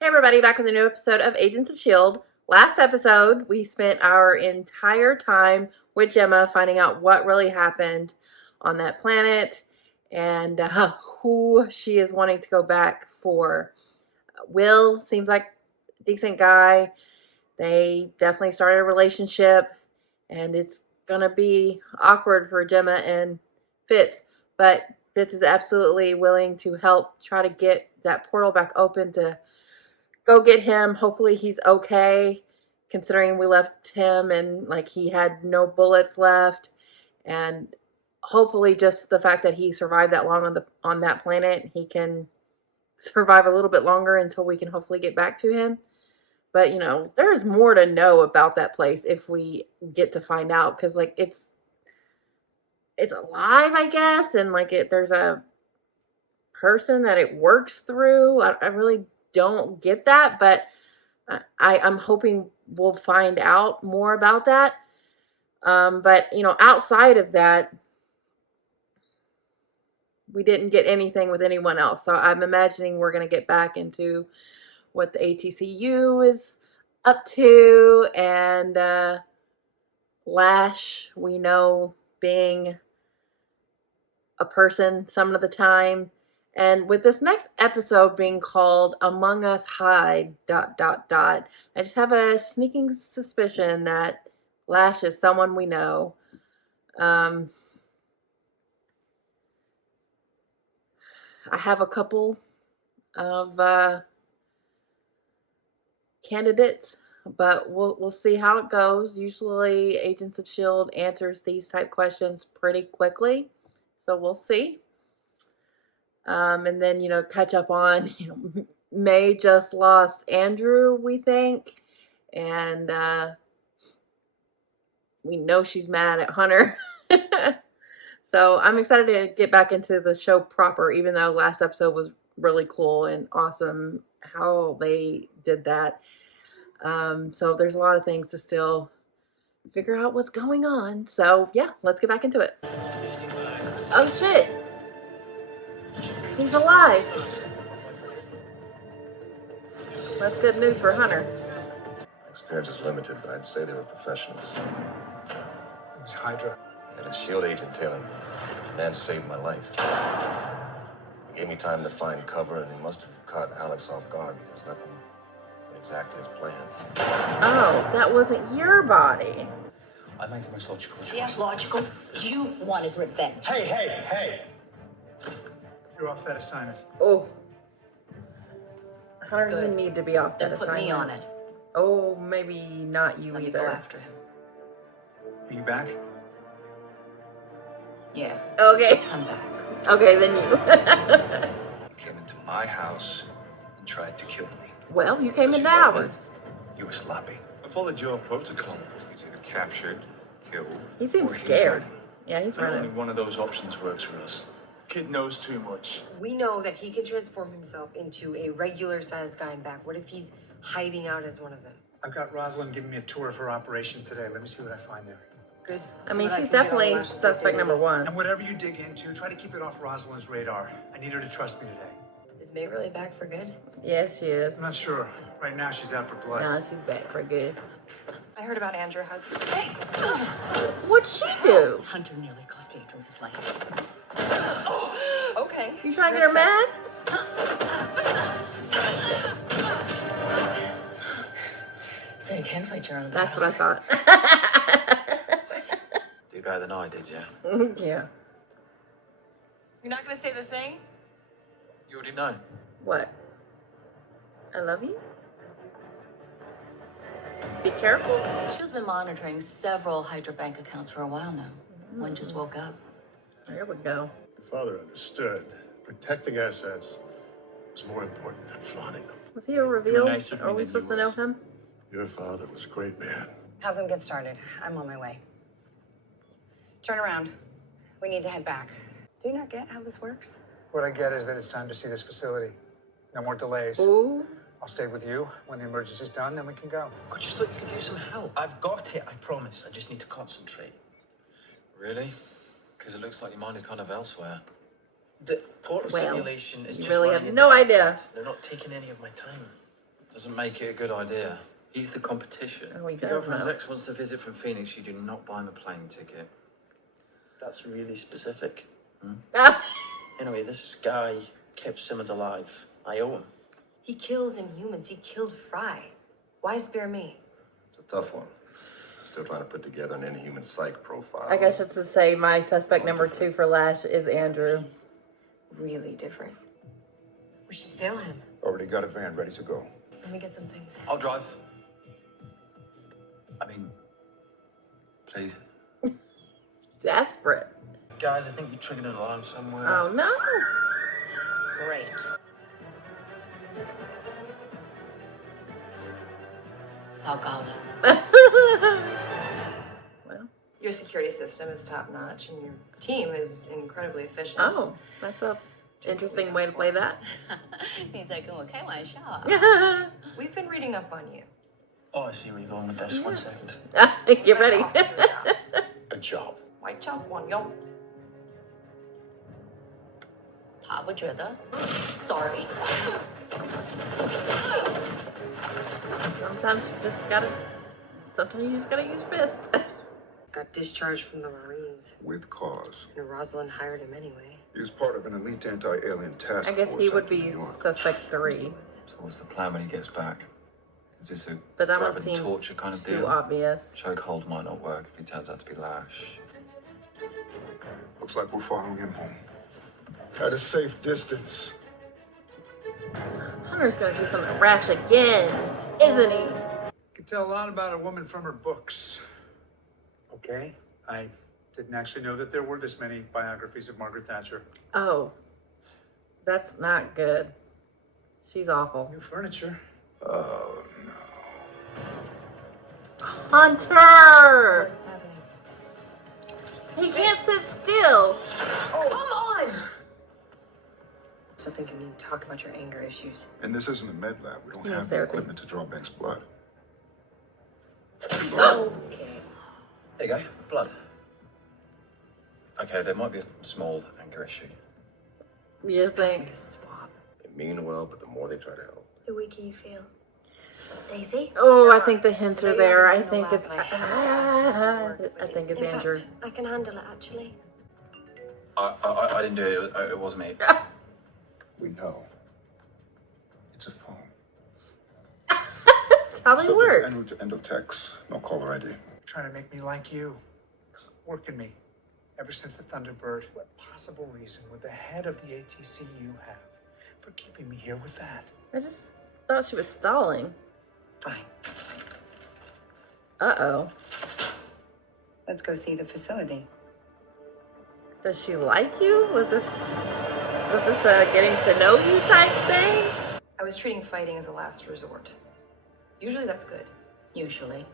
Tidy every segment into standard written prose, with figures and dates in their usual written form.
Hey everybody, back with a new episode of Agents of S.H.I.E.L.D. Last episode, we spent our entire time with Gemma finding out what really happened on that planet and who she is wanting to go back for. Will seems like a decent guy. They definitely started a relationship, and it's going to be awkward for Gemma and Fitz, but Fitz is absolutely willing to help try to get that portal back open to go get him. Hopefully he's okay, considering we left him and like he had no bullets left, and hopefully just the fact that he survived that long on that planet, he can survive a little bit longer until we can hopefully get back to him. But there's more to know about that place if we get to find out, because like it's alive, I guess, and like there's a person that it works through. I really don't get that, but I'm hoping we'll find out more about that. But outside of that, we didn't get anything with anyone else. So I'm imagining we're going to get back into what the ATCU is up to, and Lash, we know, being a person some of the time. And with this next episode being called Among Us Hide ... I just have a sneaking suspicion that Lash is someone we know. I have a couple of candidates, but we'll see how it goes. Usually Agents of S.H.I.E.L.D. answers these type questions pretty quickly, so we'll see. And then, catch up on, May just lost Andrew, we think. And we know she's mad at Hunter. So I'm excited to get back into the show proper, even though last episode was really cool and awesome how they did that. So there's a lot of things to still figure out what's going on. So yeah, let's get back into it. Oh shit! He's alive! That's good news for Hunter. Experience is limited, but I'd say they were professionals. It was Hydra. I had a S.H.I.E.L.D. agent tailing me. The man saved my life. He gave me time to find cover, and he must have caught Alex off guard because nothing went exactly as planned. Oh, that wasn't your body. I made the most logical choice. Yeah, logical. You wanted revenge. Hey! You're off that assignment. Oh. Hunter, Good. you need to be off that Then put assignment. me on it. Oh, maybe not you Let me either. go after him. Are you back? Yeah, Okay. I'm back. Okay, then you. You came into my house and tried to kill me. Well, you came Because into you love me. ours. You were sloppy. I followed your protocol. He's either captured, killed, He seems or he's scared. running. Yeah, he's And only running. one of those options works for us. Kid knows too much. We know that he can transform himself into a regular-sized guy and back. What if he's hiding out as one of them? I've got Rosalind giving me a tour of her operation today. Let me see what I find there. Good. I mean, So that she's I can get all definitely that suspect number one. And whatever you dig into, try to keep it off Rosalind's radar. I need her to trust me today. Is May really back for good? Yes, she is. I'm not sure. Right now, she's out for blood. No, she's back for good. I heard about Andrew. How's Hey! What'd she do? Hunter nearly cost Adrian his life. okay? You trying to get her mad? So you can fight your own That's what I battles. thought. You better than I did, yeah? Yeah. You're not gonna say the thing? You already know. What? I love you? Be careful. She's been monitoring several Hydra bank accounts for a while now. One just woke up. There we go. Your father understood protecting assets was more important than flaunting them. Was he a reveal? nicer to me Are we than supposed to you know was. him? Your father was a great man. Have them get started. I'm on my way. Turn around. We need to head back. Do you not get how this works? What I get is that it's time to see this facility. No more delays. Ooh. I'll stay with you. When the emergency's done, then we can go. I just thought you could use some help. I've got it, I promise. I just need to concentrate. Really? Because it looks like your mind is kind of elsewhere. The portal Well, simulation is you just really running have in no the idea. background. They're not taking any of my time. Doesn't make it a good idea. He's the competition. Oh, he If your does girlfriend's know. ex wants to visit from Phoenix, you do not buy him a plane ticket. That's really specific. Ah, Anyway, this guy kept Simmons alive. I owe him. He kills Inhumans. He killed Fry. Why spare me? It's a tough one. Still trying to put together an inhuman psych profile. I guess just to say my suspect number 2 for Lash is Andrew. Really different. We should tail him. Already got a van ready to go. Let me get some things. I'll drive. I mean, please. Desperate. Guys, I think you triggered an alarm somewhere. Oh no. Great. It's all gone. Well. Your security system is top notch, and your team is incredibly efficient. Oh, that's a interesting way to play that. 你在跟我开玩笑啊？ We've been reading up on you. Oh, I see where you're going with this. 1 second. Get ready. A job. White job one, yo. 他不觉得 ？Sorry。 Sometimes you just gotta use fist. Got discharged from the Marines, With cause. and Rosalind hired him anyway. He was part of an elite anti-alien task I guess force he out would in be New York. suspect 3, So what's the plan when he gets back? Is this a but that grab one and seems torture kind of too deal? obvious. Chokehold might not work if he turns out to be Lash. Looks like we're following him home. At a safe distance. Hunter's gonna do something rash again, isn't he? Can tell a lot about a woman from her books. Okay, I didn't actually know that there were this many biographies of Margaret Thatcher. Oh, that's not good. She's awful. New furniture. Oh, no. Hunter! What's happening? He can't sit still. Oh, come on! So I think you need to talk about your anger issues. And this isn't a med lab. We don't Yes, have the therapy. equipment to draw Benk's blood. Okay. There you go. Blood. Okay, there might be a small anger issue. You just Let's think, make a swap. They mean well, but the more they try to help. The weaker you feel. Daisy? oh, I think the hints are I know there. you're I in the think lab it's, and I have to ask you to work, I but think it's in Andrew. fact, I can handle it, actually. I didn't do it. It wasn't me. We know. It's a phone. That's how they So work. en route to Endotex. No caller ID. Trying to make me like you. Working me. Ever since the Thunderbird. What possible reason would the head of the ATCU have for keeping me here with that? I just thought she was stalling. Fine. Uh-oh. Let's go see the facility. Does she like you? Was this a getting to know you type thing? I was treating fighting as a last resort. Usually that's good. Usually.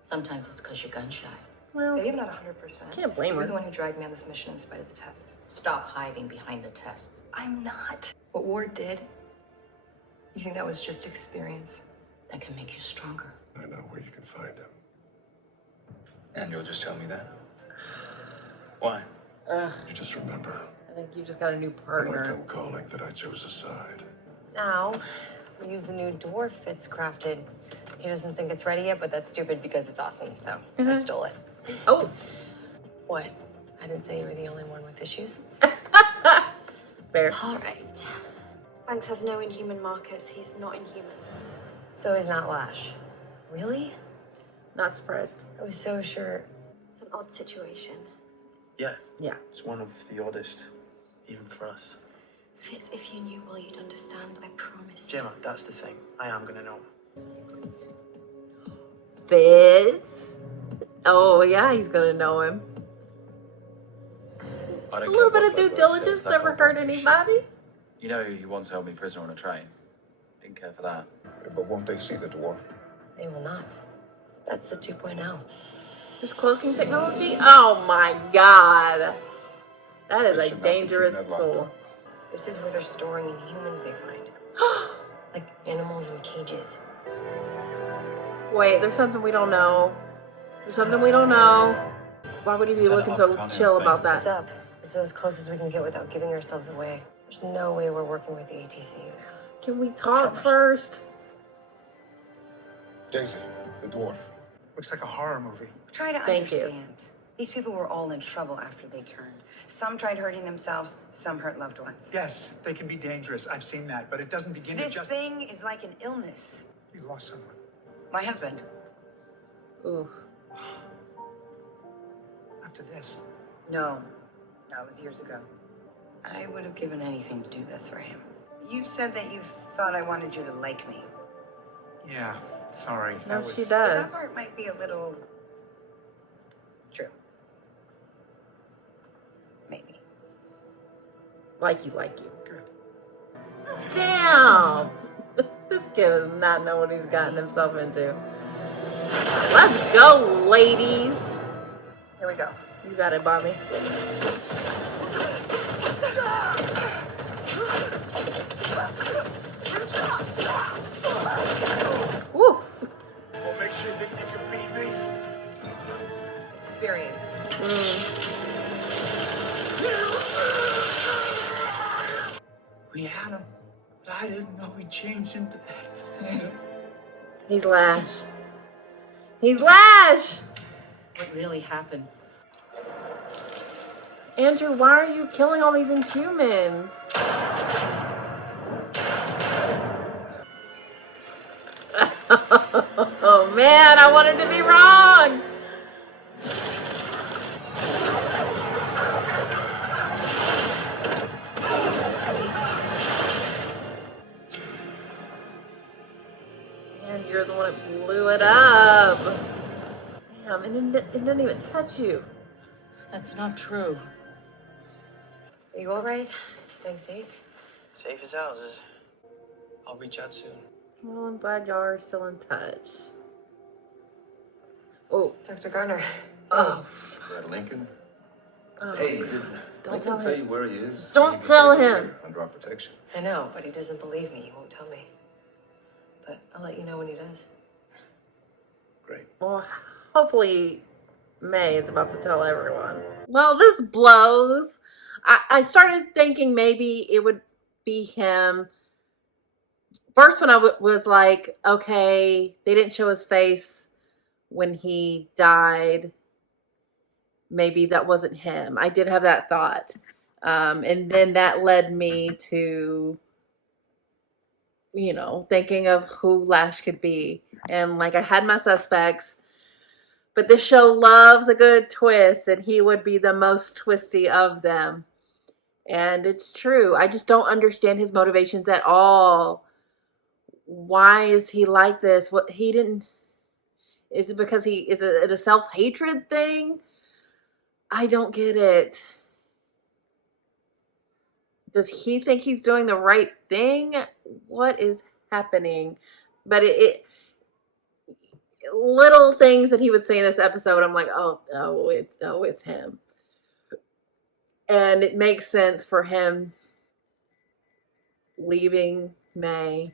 Sometimes it's because you're gun shy. Well, Maybe I'm not 100%. Can't blame You're her. the one who dragged me on this mission in spite of the tests. Stop hiding behind the tests. I'm not. What Ward did, you think that was just experience? That can make you stronger. I know where you can find him. And you'll just tell me that? Why? You just remember, I think you just got a new when I partner. come calling, that I chose a side. Now, we use the new dwarf Fitz crafted. He doesn't think it's ready yet, but that's stupid because it's awesome, so I stole it. Oh, What? I didn't say you were the only one with issues? fair. All right. Banks has no inhuman markers. He's not inhuman. So he's not Lash. Really? Not surprised. I was so sure. It's an odd situation. Yeah. Yeah. It's one of the oddest, even for us. Fitz, if you knew well, you'd understand. I promise. Gemma, that's the thing. I am gonna know. Fitz? Oh, yeah, he's gonna know him. I A don't little care bit of what due that word diligence says, that never guy hurt wants his anybody. shit. You know, he once held me prisoner on a train. Didn't care for that. But won't they see the dwarf? They will not. That's the 2.0. This cloaking technology? Oh my god. That is They a should not be keeping dangerous that locked tool. up. This is where they're storing inhumans they find. Like animals in cages. Wait, there's something we don't know. There's something we don't know. Why would he be Is that looking an so upcoming chill thing? about What's that? up? This is as close as we can get without giving ourselves away. There's no way we're working with the ATCU. Can we talk first? Daisy, the dwarf. Looks like a horror movie. Try to Thank you. understand. These people were all in trouble after they turned. Some tried hurting themselves, some hurt loved ones. Yes, they can be dangerous. I've seen that, but it doesn't begin to This just... thing is like an illness. You lost someone. My husband. Ooh. Not to this. No, it was years ago. I would have given anything to do this for him. You said that you thought I wanted you to like me. Yeah, sorry. No, That was... she But does. that part might be a little... true. Maybe. Like you. Good. Damn! This kid does not know what he's gotten himself into. Let's go, ladies! Here we go. You got it, Bobby. Woo! What makes you think you can beat me? Experience. We had him, but I didn't know he changed into that thing. He's Lash. He's Lash! What really happened? Andrew, why are you killing all these Inhumans? Oh man, I wanted to be wrong! And you're the one that blew it up. Damn, and it didn't even touch you. That's not true. Are you all right? Staying safe? Safe as houses. I'll reach out soon. Well, I'm glad y'all are still in touch. Oh. Dr. Garner. Oh. Is that Lincoln? Oh. Hey, did Don't Lincoln tell tell him. you where he is? Don't He was tell taken him. here Under our protection. I know, but he doesn't believe me. He won't tell me. But I'll let you know when he does. Great. Well, hopefully May is about to tell everyone. Well, this blows. I started thinking maybe it would be him. First, when I was like, okay, they didn't show his face when he died. Maybe that wasn't him. I did have that thought. And then that led me to, you know, thinking of who Lash could be. And like I had my suspects. But this show loves a good twist, and he would be the most twisty of them. And it's true. I just don't understand his motivations at all. Why is he like this? What he didn't... Is it because is it a self-hatred thing? I don't get it. Does he think he's doing the right thing? What is happening? But little things that he would say in this episode, I'm like, it's him. And it makes sense for him leaving May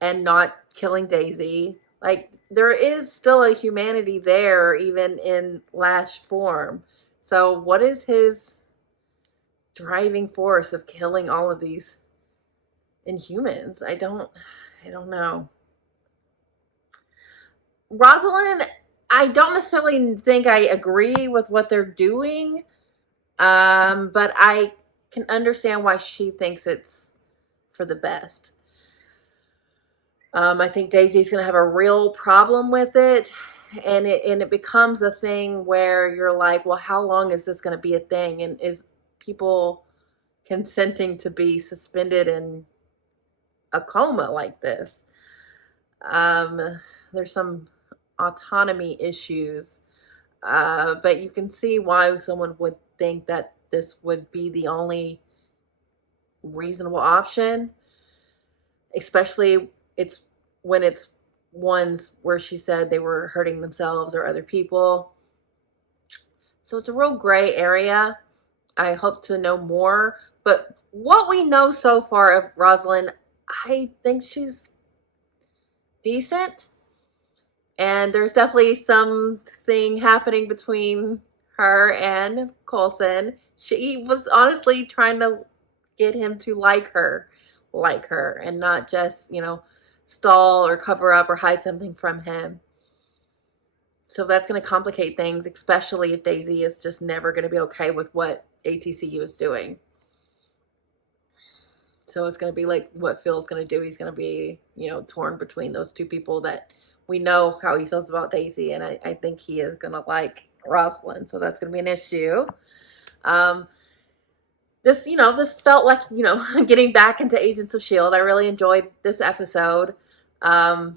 and not killing Daisy. Like, there is still a humanity there, even in Lash form. So what is his driving force of killing all of these Inhumans? I don't know. Rosalind, I don't necessarily think I agree with what they're doing, but I can understand why she thinks it's for the best. I think Daisy's going to have a real problem with it, and it becomes a thing where you're like, well, how long is this going to be a thing? And is people consenting to be suspended in a coma like this? There's some autonomy issues, but you can see why someone would think that this would be the only reasonable option, especially when it's ones where she said they were hurting themselves or other people. So it's a real gray area. I hope to know more, but what we know so far of Rosalind, I think she's decent. And there's definitely something happening between her and Coulson. She was honestly trying to get him to like her, and not just, stall or cover up or hide something from him. So that's going to complicate things, especially if Daisy is just never going to be okay with what ATCU is doing. So it's going to be like what Phil's going to do. He's going to be, torn between those two people that we know how he feels about Daisy. And I think he is going to like Rosalind. So that's going to be an issue. This felt like, getting back into Agents of S.H.I.E.L.D. I really enjoyed this episode. I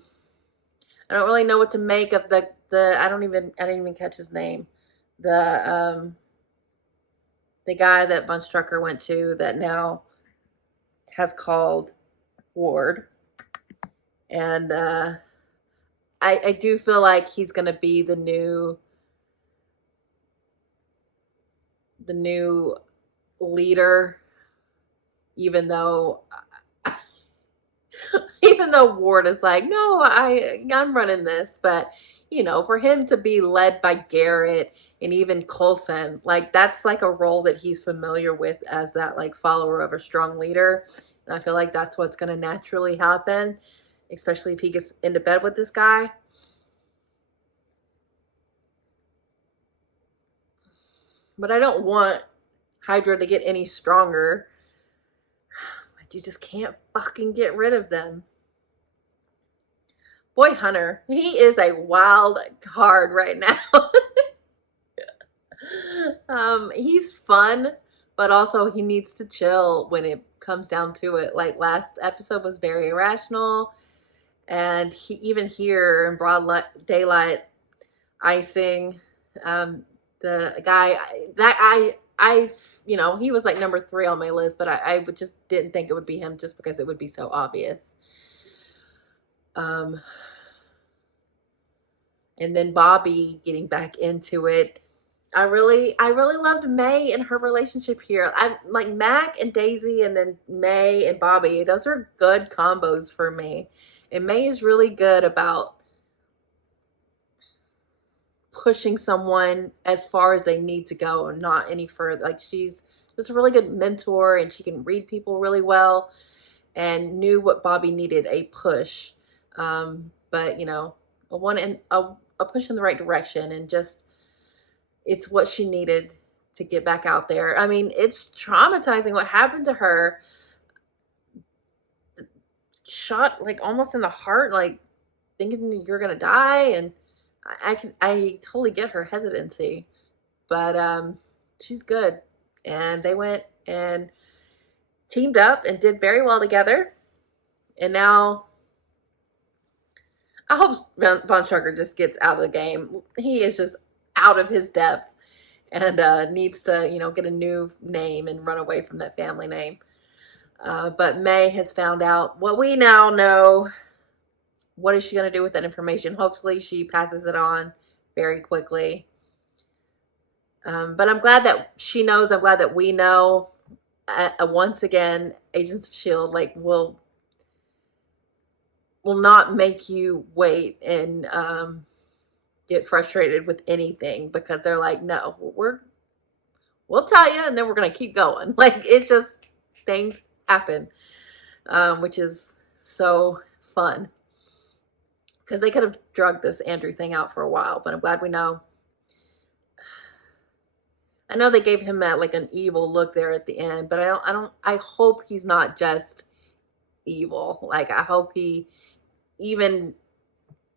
don't really know what to make of the I didn't even catch his name. The guy that Von Strucker went to that now has called Ward. And I do feel like he's going to be the new leader, even though Ward is like, no, I'm running this. But for him to be led by Garrett and even Coulson, like that's like a role that he's familiar with as that like follower of a strong leader. And I feel like that's what's going to naturally happen, especially if he gets into bed with this guy. But I don't want Hydra to get any stronger. But you just can't fucking get rid of them. Boy, Hunter, he is a wild card right now. He's fun, but also he needs to chill when it comes down to it. Like last episode was very irrational, and even here in broad daylight icing, the guy he was like number 3 on my list, but I just didn't think it would be him just because it would be so obvious. And then Bobby getting back into it. I really loved May and her relationship here. I like Mac and Daisy, and then May and Bobby. Those are good combos for me. And May is really good about pushing someone as far as they need to go and not any further. Like she's just a really good mentor, and she can read people really well and knew what Bobby needed, a push. But a push in the right direction, and just it's what she needed to get back out there. I mean, it's traumatizing what happened to her. Shot like almost in the heart, like thinking you're gonna die, and I totally get her hesitancy, but she's good. And they went and teamed up and did very well together. And now I hope Von Strucker just gets out of the game. He is just out of his depth and needs to, get a new name and run away from that family name. But May has found out what we now know. What is she going to do with that information? Hopefully she passes it on very quickly. But I'm glad that she knows. I'm glad that we know. Once again, Agents of S.H.I.E.L.D. like will not make you wait and get frustrated with anything, because they're like, no, we'll tell you, and then we're going to keep going. Like, it's just things happen, which is so fun, because they could have drugged this Andrew thing out for a while, but I'm glad we know. I know they gave him that like an evil look there at the end, but I hope he's not just evil. Like, I hope he, even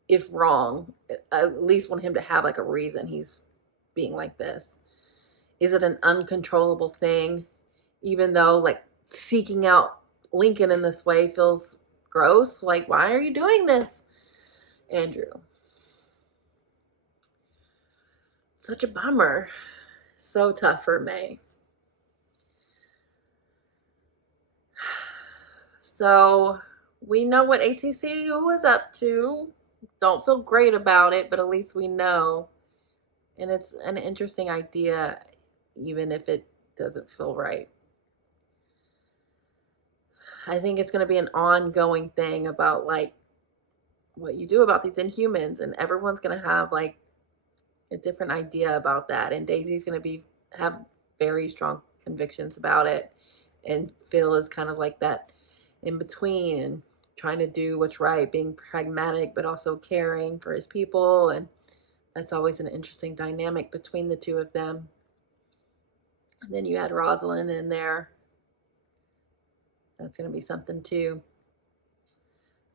if wrong, I at least want him to have like a reason he's being like this. Is it an uncontrollable thing? Even though like seeking out Lincoln in this way feels gross. Like, why are you doing this, Andrew? Such a bummer. So tough for May. So we know what ATCU is up to. Don't feel great about it, but at least we know. And it's an interesting idea, even if it doesn't feel right. I think it's going to be an ongoing thing about like what you do about these Inhumans, and everyone's going to have like a different idea about that. And Daisy's going to have very strong convictions about it, and Phil is kind of like that in between. And trying to do what's right, being pragmatic, but also caring for his people. And that's always an interesting dynamic between the two of them. And then you add Rosalind in there. That's going to be something too.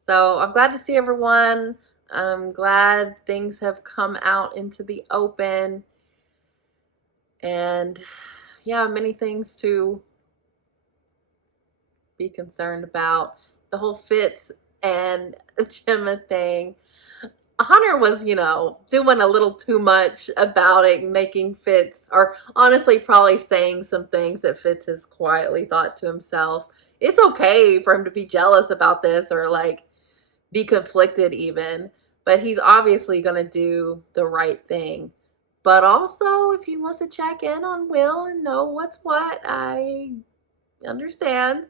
So I'm glad to see everyone. I'm glad things have come out into the open. And yeah, many things to be concerned about. The whole Fitz and Gemma thing. Hunter was, doing a little too much about it, making Fitz, or honestly probably saying some things that Fitz has quietly thought to himself. It's okay for him to be jealous about this or like be conflicted even, but he's obviously going to do the right thing. But also, if he wants to check in on Will and know what's what, I understand.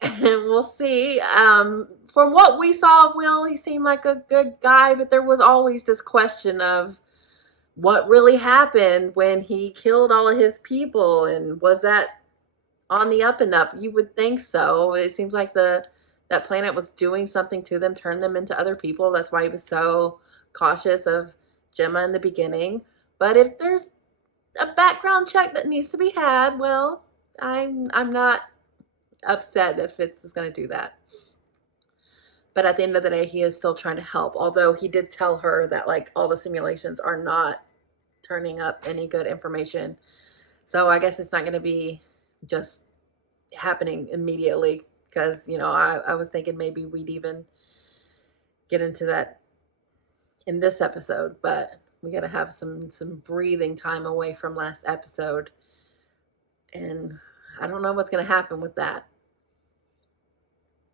And we'll see. From what we saw of Will, he seemed like a good guy, but there was always this question of what really happened when he killed all of his people, and was that on the up and up? You would think so. It seems like that planet was doing something to them, turned them into other people. That's why he was so cautious of Gemma in the beginning. But if there's a background check that needs to be had, well, I'm not upset that Fitz is going to do that. But at the end of the day, he is still trying to help. Although he did tell her that like all the simulations are not turning up any good information. So I guess it's not going to be just happening immediately. Because, I was thinking maybe we'd even get into that in this episode. But we got to have some breathing time away from last episode. And I don't know what's going to happen with that.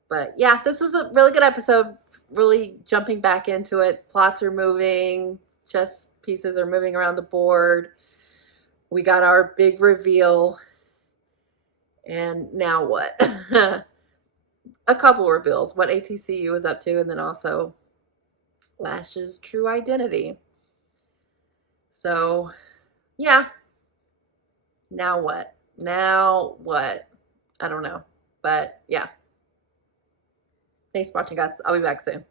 But yeah, this is a really good episode. Really jumping back into it. Plots are moving. Chess pieces are moving around the board. We got our big reveal. And now what? A couple reveals. What ATCU is up to. And then also Lash's true identity. So, yeah. Now what? Now what? I don't know. But yeah. Thanks for watching, guys. I'll be back soon.